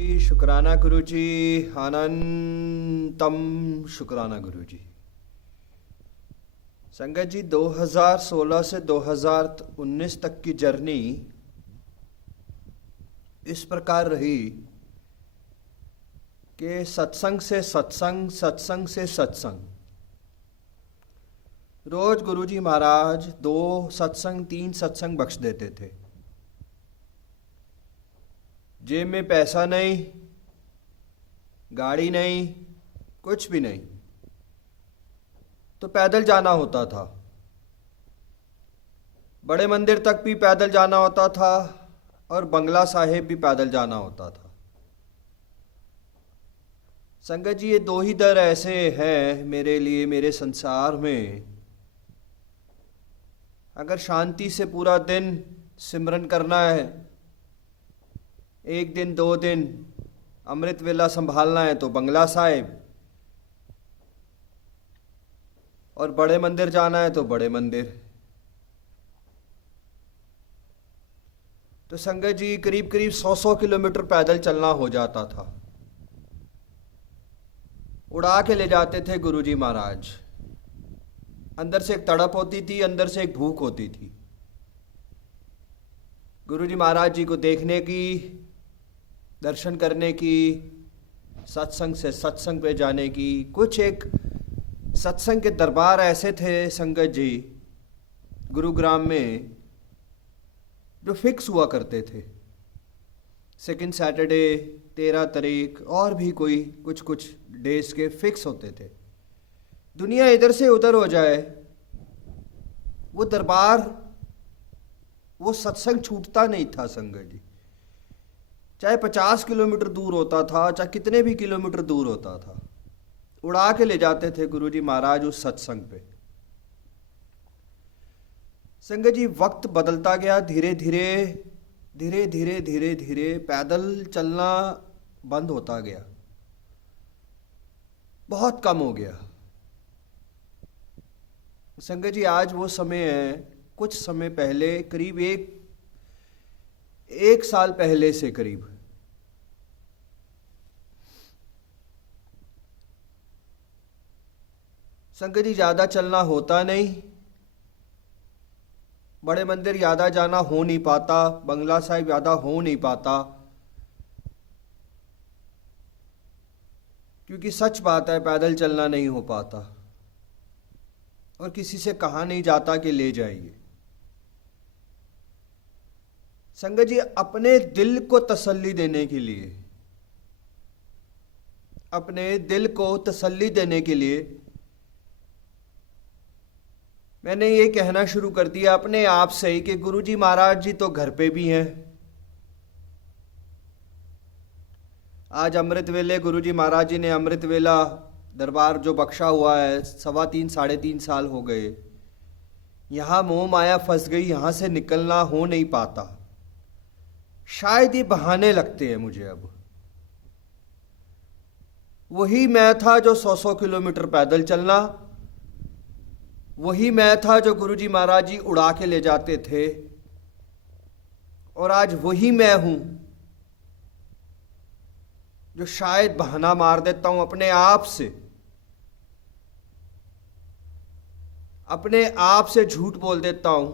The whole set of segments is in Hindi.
शुक्राना गुरुजी। अनंतम शुक्राना गुरुजी। संगत जी, 2016 से 2019 तक की जर्नी इस प्रकार रही कि सत्संग से सत्संग, सत्संग से सत्संग। रोज गुरुजी महाराज 2 सत्संग 3 सत्संग बख्श देते थे। जेब में पैसा नहीं, गाड़ी नहीं, कुछ भी नहीं, तो पैदल जाना होता था। बड़े मंदिर तक भी पैदल जाना होता था और बंगला साहिब भी पैदल जाना होता था। संगत जी, ये 2 ही दर ऐसे हैं मेरे लिए, मेरे संसार में। अगर शांति से पूरा दिन सिमरन करना है, 1 दिन 2 दिन अमृत वेला संभालना है तो बंगला साहिब, और बड़े मंदिर जाना है तो बड़े मंदिर। तो संगत जी, करीब करीब 100 किलोमीटर पैदल चलना हो जाता था। उड़ा के ले जाते थे गुरुजी महाराज। अंदर से एक तड़प होती थी, अंदर से एक भूख होती थी गुरुजी महाराज जी को देखने की, दर्शन करने की, सत्संग से सत्संग पे जाने की। कुछ एक सत्संग के दरबार ऐसे थे संगत जी गुरुग्राम में, जो फिक्स हुआ करते थे। सेकंड सैटरडे, 13 तारीख, और भी कोई कुछ डेज के फिक्स होते थे। दुनिया इधर से उधर हो जाए, वो दरबार, वो सत्संग छूटता नहीं था संगत जी। चाहे 50 किलोमीटर दूर होता था, चाहे कितने भी किलोमीटर दूर होता था, उड़ा के ले जाते थे गुरुजी महाराज उस सत्संग पे। संगत जी, वक्त बदलता गया, धीरे धीरे धीरे धीरे धीरे धीरे पैदल चलना बंद होता गया, बहुत कम हो गया। संगत जी, आज वो समय है, कुछ समय पहले, करीब एक साल पहले से करीब, संगत जी ज़्यादा चलना होता नहीं, बड़े मंदिर ज़्यादा जाना हो नहीं पाता, बंगला साहिब ज़्यादा हो नहीं पाता, क्योंकि सच बात है पैदल चलना नहीं हो पाता और किसी से कहा नहीं जाता कि ले जाइए। संगत जी, अपने दिल को तसल्ली देने के लिए, अपने दिल को तसल्ली देने के लिए मैंने ये कहना शुरू कर दिया अपने आप से ही कि गुरुजी महाराज जी तो घर पे भी हैं। आज अमृत वेले गुरुजी महाराज जी ने अमृत वेला दरबार जो बख्शा हुआ है, 3.25 साढ़े 3 साल हो गए। यहाँ मोह माया फंस गई, यहाँ से निकलना हो नहीं पाता। शायद ये बहाने लगते हैं मुझे अब। वही मैं था जो 100 किलोमीटर पैदल चलना, वही मैं था जो गुरुजी महाराज जी उड़ा के ले जाते थे, और आज वही मैं हूं जो शायद बहाना मार देता हूं अपने आप से, अपने आप से झूठ बोल देता हूं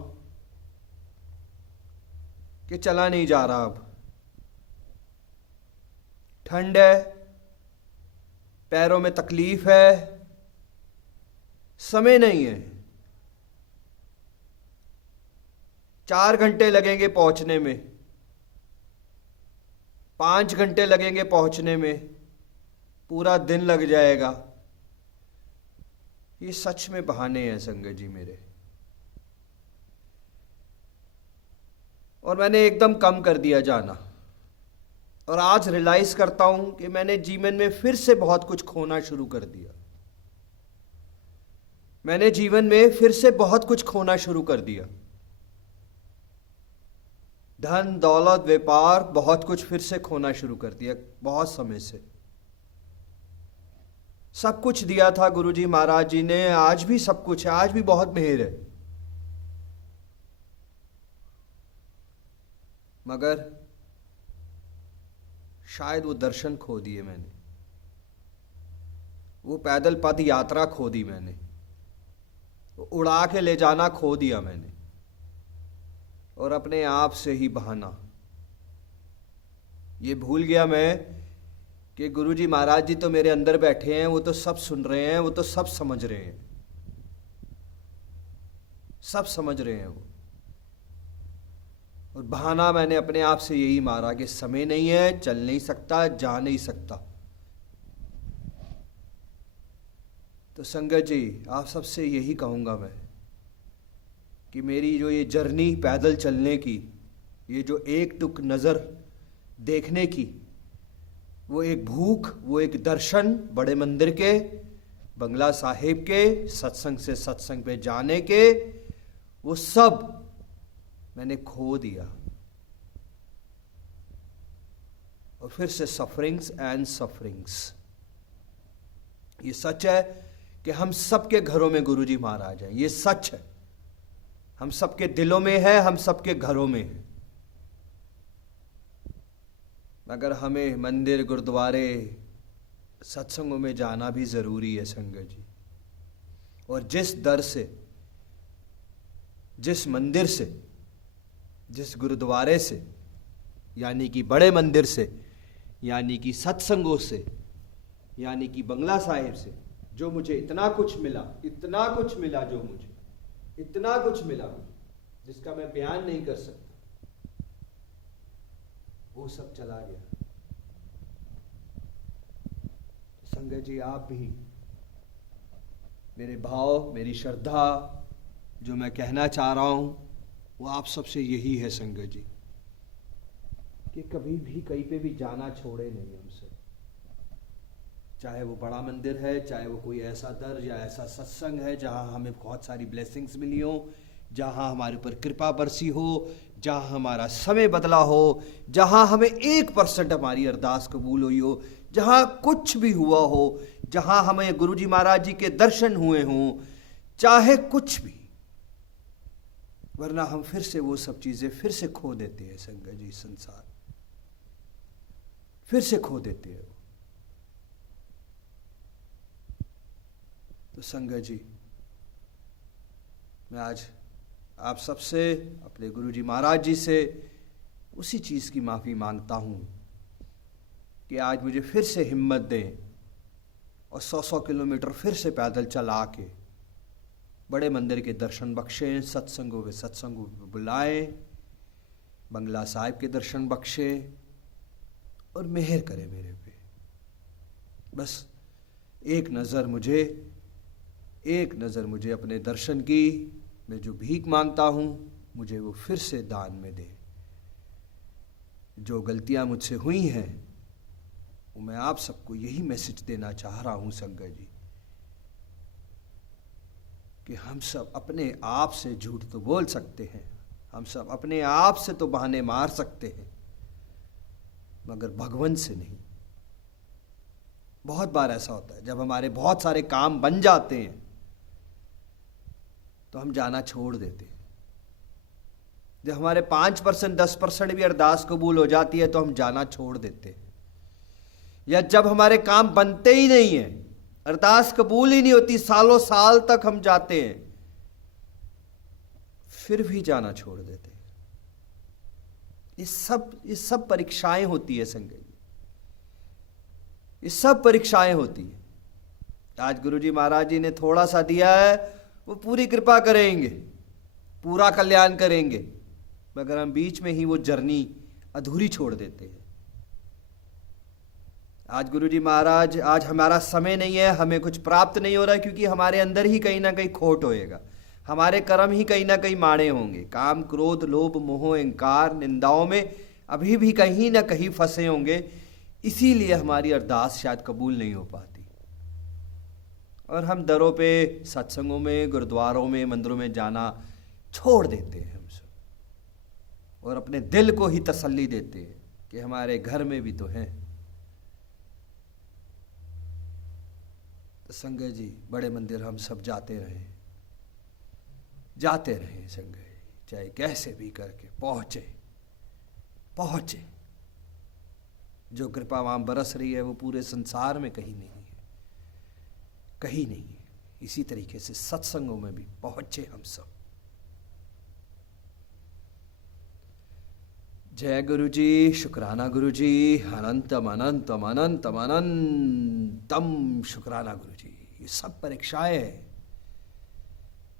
कि चला नहीं जा रहा। अब ठंड है, पैरों में तकलीफ है, समय नहीं है, 4 घंटे लगेंगे पहुंचने में, 5 घंटे लगेंगे पहुंचने में, पूरा दिन लग जाएगा। ये सच में बहाने हैं संगत जी मेरे। और मैंने एकदम कम कर दिया जाना, और आज रियलाइज करता हूं कि मैंने जीवन में फिर से बहुत कुछ खोना शुरू कर दिया। मैंने जीवन में फिर से बहुत कुछ खोना शुरू कर दिया। धन दौलत व्यापार, बहुत कुछ फिर से खोना शुरू कर दिया। बहुत समय से सब कुछ दिया था गुरुजी महाराज जी ने, आज भी सब कुछ है, आज भी बहुत मेहर है, मगर शायद वो दर्शन खो दिए मैंने, वो पैदल पद यात्रा खो दी मैंने, वो उड़ा के ले जाना खो दिया मैंने, और अपने आप से ही बहाना। ये भूल गया मैं कि गुरुजी महाराज जी तो मेरे अंदर बैठे हैं, वो तो सब सुन रहे हैं, वो तो सब समझ रहे हैं, सब समझ रहे हैं वो। और बहाना मैंने अपने आप से यही मारा कि समय नहीं है, चल नहीं सकता, जा नहीं सकता। तो संगत जी, आप सबसे यही कहूँगा मैं कि मेरी जो ये जर्नी पैदल चलने की, ये जो एक टुक नज़र देखने की, वो एक भूख, वो एक दर्शन बड़े मंदिर के, बंगला साहिब के, सत्संग से सत्संग पे जाने के, वो सब मैंने खो दिया। और फिर से सफरिंग्स एंड सफरिंग्स। ये सच है कि हम सबके घरों में गुरुजी महाराज हैं, ये सच है, हम सबके दिलों में है, हम सबके घरों में है। मगर हमें मंदिर, गुरुद्वारे, सत्संगों में जाना भी ज़रूरी है संगत जी। और जिस दर से, जिस मंदिर से, जिस गुरुद्वारे से, यानी कि बड़े मंदिर से, यानी कि सत्संगों से, यानी कि बंगला साहिब से, जो मुझे इतना कुछ मिला, इतना कुछ मिला, जो मुझे इतना कुछ मिला, जिसका मैं बयान नहीं कर सकता, वो सब चला गया। तो संगत जी, आप भी, मेरे भाव, मेरी श्रद्धा, जो मैं कहना चाह रहा हूं, वो आप सबसे यही है संगत जी, कि कभी भी कहीं पे भी जाना छोड़े नहीं हमसे। चाहे वो बड़ा मंदिर है, चाहे वो कोई ऐसा दर या ऐसा सत्संग है जहां हमें बहुत सारी ब्लेसिंग्स मिली हो, जहां हमारे ऊपर कृपा बरसी हो, जहां हमारा समय बदला हो, जहां हमें 1% हमारी अरदास कबूल हुई हो, जहां कुछ भी हुआ हो, जहां हमें गुरुजी महाराज जी के दर्शन हुए हों, चाहे कुछ भी, वरना हम फिर से वो सब चीजें फिर से खो देते हैं संगत जी। संसार फिर से खो देते हैं। तो संगत जी, मैं आज आप सबसे, अपने गुरुजी महाराज जी से उसी चीज़ की माफ़ी मांगता हूँ कि आज मुझे फिर से हिम्मत दें और 100-100 किलोमीटर फिर से पैदल चला के बड़े मंदिर के दर्शन बख्शें, सत्संगों पे बुलाएं, बंगला साहिब के दर्शन बख्शें और मेहर करें मेरे पे। बस एक नज़र मुझे अपने दर्शन की, मैं जो भीख मांगता हूँ, मुझे वो फिर से दान में दे। जो गलतियाँ मुझसे हुई हैं, वो मैं आप सबको यही मैसेज देना चाह रहा हूँ संगत जी, कि हम सब अपने आप से झूठ तो बोल सकते हैं, हम सब अपने आप से तो बहाने मार सकते हैं, मगर भगवान से नहीं। बहुत बार ऐसा होता है, जब हमारे बहुत सारे काम बन जाते हैं तो हम जाना छोड़ देते हैं। जब हमारे 5%, 10% भी अरदास कबूल हो जाती है तो हम जाना छोड़ देते हैं। या जब हमारे काम बनते ही नहीं है, अरदास कबूल ही नहीं होती, सालों साल तक हम जाते हैं, फिर भी जाना छोड़ देते हैं। ये सब परीक्षाएं होती है संगत, ये सब परीक्षाएं होती है। आज गुरुजी महाराज जी ने थोड़ा सा दिया है, वो पूरी कृपा करेंगे, पूरा कल्याण करेंगे, मगर हम बीच में ही वो जर्नी अधूरी छोड़ देते हैं। आज गुरुजी महाराज, आज हमारा समय नहीं है, हमें कुछ प्राप्त नहीं हो रहा है, क्योंकि हमारे अंदर ही कहीं ना कहीं खोट होएगा, हमारे कर्म ही कहीं ना कहीं माड़े होंगे, काम, क्रोध, लोभ, मोह, अहंकार, निंदाओं में अभी भी कहीं ना कहीं फंसे होंगे, इसीलिए हमारी अरदास शायद कबूल नहीं हो पाती। और हम दरों पे, सत्संगों में, गुरुद्वारों में, मंदिरों में जाना छोड़ देते हैं हम सब, और अपने दिल को ही तसल्ली देते हैं कि हमारे घर में भी तो हैं। तो संगत जी, बड़े मंदिर हम सब जाते रहे संगत जी, चाहे कैसे भी करके पहुंचे। जो कृपा वहाँ बरस रही है वो पूरे संसार में कहीं नहीं है, कहीं नहीं है। इसी तरीके से सत्संगों में भी पहुंचे हम सब। जय गुरु जी, शुक्राना गुरु जी, अनंतम अनंतम अनंतम अनंतम शुक्राना गुरु जी। ये सब परीक्षाएं हैं,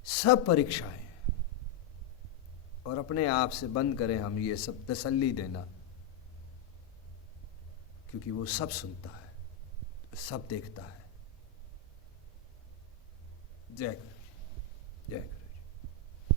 सब परीक्षाएं हैं। और अपने आप से बंद करें हम ये सब तसल्ली देना, क्योंकि वो सब सुनता है, सब देखता है। जय गुरु जी, जय गुरु।